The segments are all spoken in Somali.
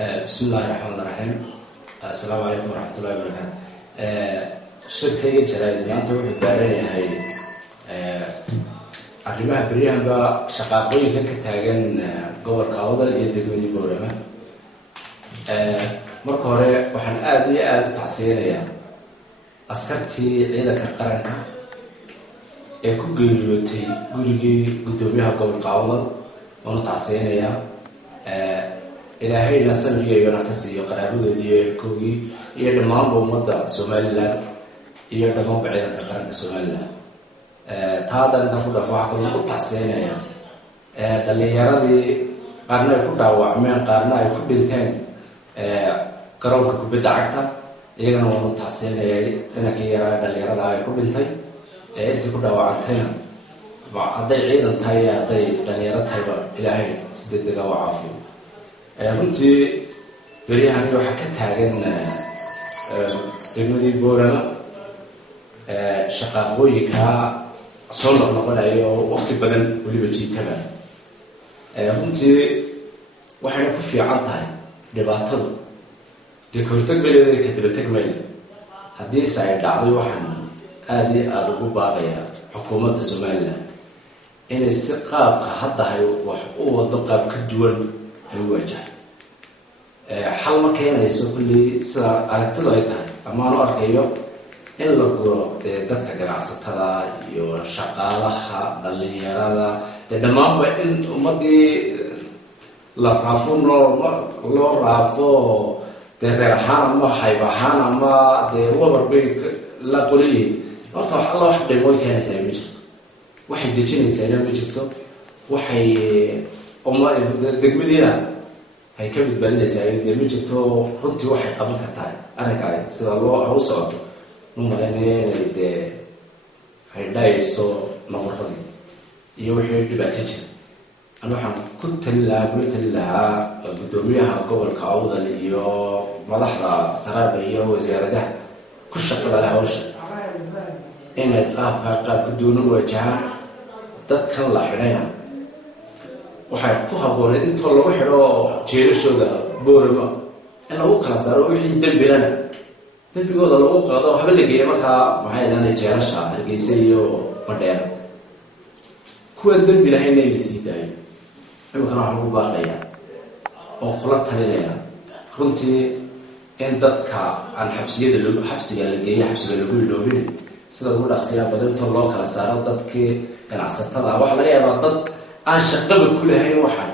بسم الله الرحمن الرحيم. السلام عليكم ورحمة الله وبركاته. شركة جرائد أنت وحد دارين هاي arrimaha bariyahanba shaqaaqooyinka ka taagan gobolka Awdal iyo degmada Boorama. Marka hore waxaan aad iyo aad u tacsiyanayaa askartii ciidanka qaranka ee ku geeriyootay gurigii gudoomiyaha gobolka Awdal. Waan tacsiyanayaa ilaahayna sabriyeeyna ka siiyo qaraabadoodii iyo ehelkoodii iyo dhammaan ummadda Soomaaliland iyo dhammaan ciidanka qaranka Soomaaliland. taadan inta ku dhafo waxa kale u tacseenaya dhalinyaradii qaarna ay ku dhaawacmeen qaarna ay ku dhinteen garoonka kubadda cagta iyagana waan u tacseenaya inankii yaraa dhalinyarada ay ku dhintay intii ku dhaawacantayna hadday ciidan tahay hadday dhalinyaro tahayba ilaahay si degdeg ah u caafiyo. runtii beriyahan waxaa ka taagan degmadii Boorama shaqaaqooyinka soo noqonayo waqti badan waliba jiitaba. runtii waxay ku fiican tahay dhibaatadu hortag beleeda ka daba tagmayna haddii ay dhacday waxaan aad iyo aad ugu baaqayaa xukuumadda Soomaaliland inay si qaabka hadda ay wax u wado qaab ka duwan ay wajahaan. xal ma keenayso kulli sida aragtidu ay tahay ama aan arkayo in la guro dadka ganacsatada iyo shaqaalaha dhalinyarada dhammaanba in ummadii la raafo loo raafo reer ahaan ama hayb ahaan ama wabarbe la qoliye horta wax alla wax dhibooy keenaysaa ma jirto, waxay dejinaysaa ma jirto, waxay degmadiina hay ka badbaadinaysaa ma jirto. runtii waxay qaban kartaa arrinka sida loo socdo numareynayde haydhayso nabaradii iyo wixii dhibaato jira. Ana waxaan ku tali lahaa gudoomiyaha gobolka Awdal iyo madaxda saraaba iyo wasaaradaha ku shaqada leh hawsha inay qaab ka duwan u wajahaan dadkan la xidhayna. waxay ku habboonay inta lagu xidho jeelashooda Boorama in lagu kala saaro wixii dambilana dambigooda lagu qaado waxba la geeyo markaa maxay ahayd jeelasha Hargeysa iyo Mandheera kuwa dambi lahayn in la sii daayo. imika waxa lagu baaqaya oo kula talinaya runtii in dadka aan xabsiga la geeyo xabsiga lagu iloobin sida ugu dhaqsiya badanto loo kala saaro dadkii ganacsatada wax laga yaabaa dad aan shaqaba ku lahayn waxaan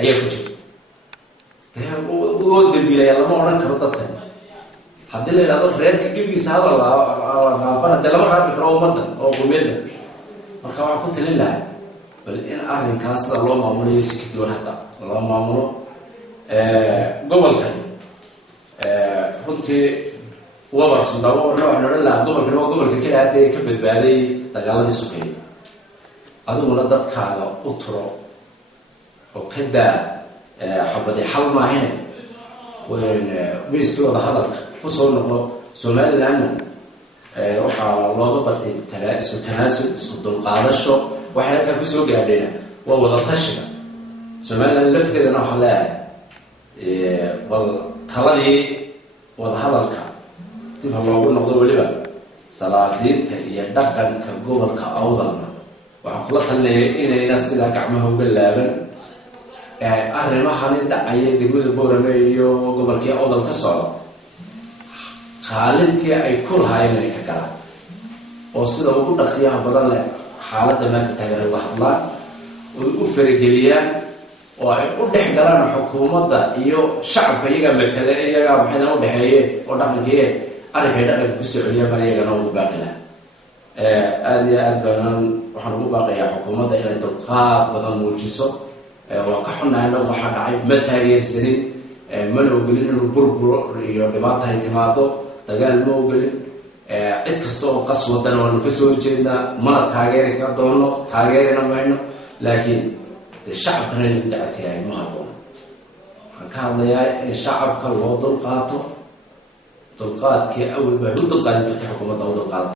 ayaa ku jira oo dambiilaya lama oran karo dadkan. haddii la yidhahdo reerka gebigiisa hala raafana dee lama raafi karo ummadda oo qumiyadda. marka waxaan ku talin lahaa bal in arrinkaas sida loo maamulayo si ka duwan hadda loo maamulo gobolkani. runtii wabar sundaawo waxaan odhan lahaa gobolkani waa gobolka kale haddee ka badbaaday dagaaladii sukeeyey. adiguna dadkaaga u turo oo ka daa xabadi xal maahine miiskii wada hadalka kusoo noqo. Somalilandna waxaa looga bartay isku tanaasul isku dulqaadasho. waxay halkaa kusoo gaadhayna waa wada tashiga. Somaliland lafteedana waxaa leeyahay bal taladii wada hadalka dib ha loogu noqdo. weliba salaadiinta iyo dhaqanka gobolka Awdalna waxaan kula talinaya inayna sidaa gacmaha uga laaban arrimahan dhacaya degmada Boorama iyo gobolkii Awdal ka socda qaalintii ay ku lahaayeen inay ka galaan oo sida ugu dhaqsiyaha badan leh xaaladda maanta taagan uga hadlaan oo u farageliyaan oo ay u dhex galaan xukuumadda iyo shacabka iyaga matala iyaga maxay u dhexeeyeen oo dhaqankii arrinkay dhaqanka ku soo celiyaan baan iyagana ugu baaqi lahaa. aad iyo aad baan waxaan ugu baaqayaa xukuumadda inay dulqaad badan muujiso. waa ka xunahay waxa dhacay ma taageersanin mana ogolin inuu burburo iyo dhibaato ay timaado. dagaal ma ogolin cid kasta oo qas wadana waanu ka soo horjeednaa mana taageeri ka doono taageerina mayno. laakiin shacabkana lagu dacatiyahay ma habboon. waxaan ka hadlayaa in shacabka loo dulqaato dulqaadkii awal baa u dulqaadi jirtay xukuumadda u dulqaadatay.